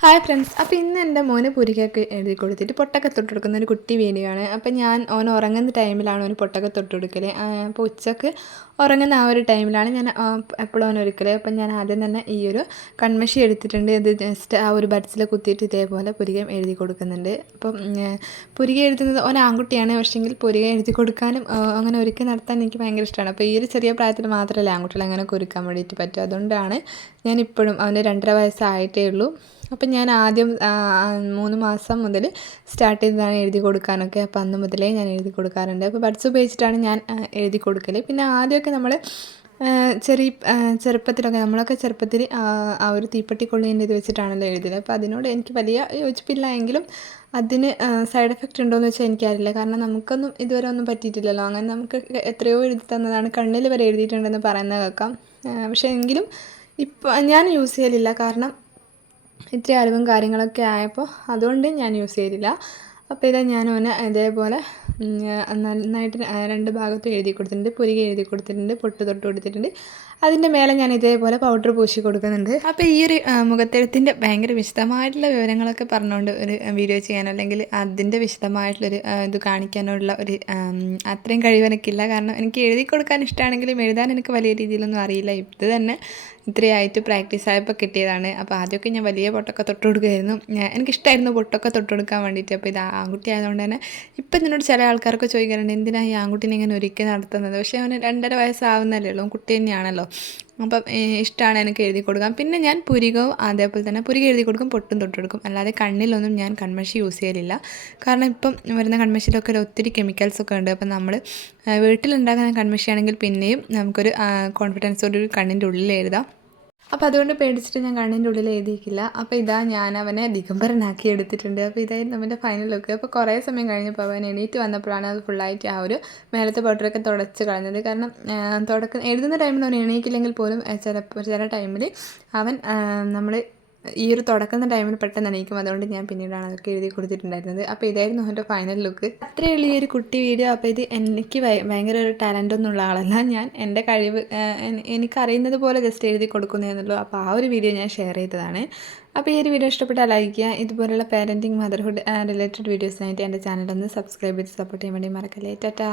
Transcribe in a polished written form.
Hi friends. അപ്പോൾ ഇന്ന് എൻ്റെ മോന് പുരികൊക്കെ എഴുതി കൊടുത്തിട്ട് പൊട്ടൊക്കെ തൊട്ട് കൊടുക്കുന്ന ഒരു കുട്ടി വീഡിയോ ആണ്. അപ്പോൾ ഞാൻ ഓൻ ഉറങ്ങുന്ന ടൈമിലാണ് ഓന് പൊട്ടൊക്കെ തൊട്ട് കൊടുക്കൽ. അപ്പോൾ ഉച്ചക്ക് ഉറങ്ങുന്ന ആ ഒരു ടൈമിലാണ് ഞാൻ എപ്പോഴും ഓൻ ഒരുക്കൽ. അപ്പം ഞാൻ ആദ്യം തന്നെ ഈ ഒരു കൺമഷി എടുത്തിട്ടുണ്ട്. ഇത് ജസ്റ്റ് ആ ഒരു ബഡ്സിൽ കുത്തിയിട്ട് ഇതേപോലെ പുരികം എഴുതി കൊടുക്കുന്നുണ്ട്. അപ്പം പുരിക എഴുതുന്നത് ഓൻ ആൺകുട്ടിയാണ്, പക്ഷേങ്കിൽ പുരിക എഴുതി കൊടുക്കാനും അങ്ങനെ ഒരുക്കി നടത്താൻ എനിക്ക് ഭയങ്കര ഇഷ്ടമാണ്. അപ്പോൾ ഈ ഒരു ചെറിയ പ്രായത്തിൽ മാത്രമല്ല ആൺകുട്ടികൾ അങ്ങനെയൊക്കെ ഒരുക്കാൻ വേണ്ടിയിട്ട് പറ്റും. അതുകൊണ്ടാണ് ഞാനിപ്പോഴും അവന് 2.5 വയസ്സായിട്ടേ ഉള്ളൂ. അപ്പം ഞാൻ ആദ്യം 3 മാസം മുതൽ സ്റ്റാർട്ട് ചെയ്തതാണ് എഴുതി കൊടുക്കാനൊക്കെ. അപ്പോൾ അന്ന് മുതലേ ഞാൻ എഴുതി കൊടുക്കാറുണ്ട്. അപ്പോൾ ബഡ്സ് ഉപയോഗിച്ചിട്ടാണ് ഞാൻ എഴുതി കൊടുക്കൽ. പിന്നെ ആദ്യമൊക്കെ നമ്മൾ ചെറുപ്പത്തിലൊക്കെ നമ്മളൊക്കെ ചെറുപ്പത്തിൽ ആ ഒരു തീപ്പെട്ടിക്കൊള്ളിൻ്റെ ഇത് വെച്ചിട്ടാണല്ലോ എഴുതിയത്. അപ്പോൾ അതിനോട് എനിക്ക് വലിയ യോജിപ്പില്ല എങ്കിലും അതിന് സൈഡ് എഫക്റ്റ് ഉണ്ടോയെന്ന് വെച്ചാൽ എനിക്കറിയില്ല. കാരണം നമുക്കൊന്നും ഇതുവരെ ഒന്നും പറ്റിയിട്ടില്ലല്ലോ. അങ്ങനെ നമുക്ക് എത്രയോ എഴുതി തന്നതാണ്, കണ്ണിൽ വരെ എഴുതിയിട്ടുണ്ടെന്ന് പറയുന്നത് കേൾക്കാം. പക്ഷേ എങ്കിലും ഇപ്പോൾ ഞാൻ യൂസ് ചെയ്യലില്ല. കാരണം ഇത്തിരി അറിവും കാര്യങ്ങളൊക്കെ ആയപ്പോൾ അതുകൊണ്ട് ഞാൻ യൂസ് ചെയ്തില്ല. അപ്പോൾ ഇതാ ഞാൻ ഓനെ ഇതേപോലെ നന്നായിട്ട് 2 ഭാഗത്തും എഴുതി കൊടുത്തിട്ടുണ്ട്. പുരിക എഴുതി കൊടുത്തിട്ടുണ്ട്, പൊട്ട് തൊട്ട് കൊടുത്തിട്ടുണ്ട്. അതിൻ്റെ മേലെ ഞാൻ ഇതേപോലെ പൗഡർ പൂശി കൊടുക്കുന്നുണ്ട്. അപ്പോൾ ഈ ഒരു മുഖത്തെഴുത്തിൻ്റെ ഭയങ്കര വിശദമായിട്ടുള്ള വിവരങ്ങളൊക്കെ പറഞ്ഞുകൊണ്ട് ഒരു വീഡിയോ ചെയ്യാനോ അല്ലെങ്കിൽ അതിൻ്റെ വിശദമായിട്ടുള്ളൊരു ഇത് കാണിക്കാനുള്ള ഒരു അത്രയും കഴിവെനിക്കില്ല. കാരണം എനിക്ക് എഴുതി കൊടുക്കാൻ ഇഷ്ടമാണെങ്കിലും എഴുതാൻ എനിക്ക് വലിയ രീതിയിലൊന്നും അറിയില്ല. ഇത് തന്നെ ഇത്രയായിട്ട് പ്രാക്ടീസ് ആയപ്പോൾ കിട്ടിയതാണ്. അപ്പോൾ ആദ്യമൊക്കെ ഞാൻ വലിയ പൊട്ടൊക്കെ തൊട്ട് കൊടുക്കുമായിരുന്നു. എനിക്കിഷ്ടമായിരുന്നു പൊട്ടൊക്കെ തൊട്ട് കൊടുക്കാൻ വേണ്ടിയിട്ട്. അപ്പോൾ ഇത് ആൺകുട്ടി ആയതുകൊണ്ട് തന്നെ ഇപ്പം എന്നോട് ചില ആൾക്കാരൊക്കെ ചോദിക്കാറുണ്ട്, എന്തിനാണ് ഈ ആൺകുട്ടീനെ ഇങ്ങനെ ഒരുക്കി നടത്തുന്നത്? പക്ഷേ അവന് 2.5 വയസ്സാവുന്നല്ലേ ഉള്ളൂ, കുട്ടി തന്നെയാണല്ലോ. അപ്പം ഇഷ്ടമാണ് എനിക്ക് എഴുതി കൊടുക്കാം. പിന്നെ ഞാൻ പുരികവും അതേപോലെ തന്നെ പുരിക എഴുതി കൊടുക്കും, പൊട്ടും തൊട്ട് കൊടുക്കും. അല്ലാതെ കണ്ണിലൊന്നും ഞാൻ കൺമഷി യൂസ് ചെയ്യലില്ല. കാരണം ഇപ്പം വരുന്ന കൺമഷിയിലൊക്കെ ഒത്തിരി കെമിക്കൽസൊക്കെ ഉണ്ട്. അപ്പം നമ്മൾ വീട്ടിലുണ്ടാക്കുന്ന കൺമഷിയാണെങ്കിൽ പിന്നെയും നമുക്കൊരു കോൺഫിഡൻസോടെ ഒരു കണ്ണിൻ്റെ ഉള്ളിൽ എഴുതാം. അപ്പോൾ അതുകൊണ്ട് പേടിച്ചിട്ട് ഞാൻ കണ്ണിൻ്റെ ഉള്ളിൽ എഴുതിയിട്ടില്ല. അപ്പോൾ ഇതാ ഞാൻ അവനെ ദിഗംബരനാക്കി എടുത്തിട്ടുണ്ട്. അപ്പോൾ ഇതായിരുന്നു അവൻ്റെ ഫൈനൽ ലുക്ക്. അപ്പോൾ കുറേ സമയം കഴിഞ്ഞപ്പോൾ അവൻ എണീറ്റ് വന്നപ്പോഴാണ് അത് ഫുള്ളായിട്ട് ആ ഒരു മേലത്തെ പൗഡറൊക്കെ തുടച്ച് കളഞ്ഞത്. കാരണം എഴുതുന്ന ടൈമിൽ അവൻ എണീക്കില്ലെങ്കിൽ പോലും ചില ടൈമിൽ അവൻ നമ്മൾ ഈ ഒരു തുടക്കുന്ന ടൈമിൽ പെട്ടെന്ന് എണീക്കും. അതുകൊണ്ട് ഞാൻ പിന്നീടാണ് അതൊക്കെ എഴുതി കൊടുത്തിട്ടുണ്ടായിരുന്നത്. അപ്പോൾ ഇതായിരുന്നു അവൻ്റെ ഫൈനൽ ലുക്ക്. അത്രയേ ഉള്ളൂ ഈ ഒരു കുട്ടി വീഡിയോ. അപ്പോൾ ഇത് എനിക്ക് ഭയങ്കര ഒരു ടാലൻ്റ് ഒന്നുള്ള ആളല്ല. ഞാൻ എൻ്റെ കഴിവ് എനിക്കറിയുന്നത് പോലെ ജസ്റ്റ് എഴുതി കൊടുക്കുന്നതെന്നുള്ളൂ. അപ്പോൾ ആ ഒരു വീഡിയോ ഞാൻ ഷെയർ ചെയ്തതാണ്. അപ്പോൾ ഈ ഒരു വീഡിയോ ഇഷ്ടപ്പെട്ടാൽ ലൈക്ക് ചെയ്യുക. ഇതുപോലുള്ള പാരൻറ്റിങ് മദർഹുഡ് റിലേറ്റഡ് വീഡിയോസിനായിട്ട് എൻ്റെ ചാനലൊന്ന് സബ്സ്ക്രൈബ് ചെയ്ത് സപ്പോർട്ട് ചെയ്യാൻ വേണ്ടി മറക്കല്ലേ. ടാറ്റാ.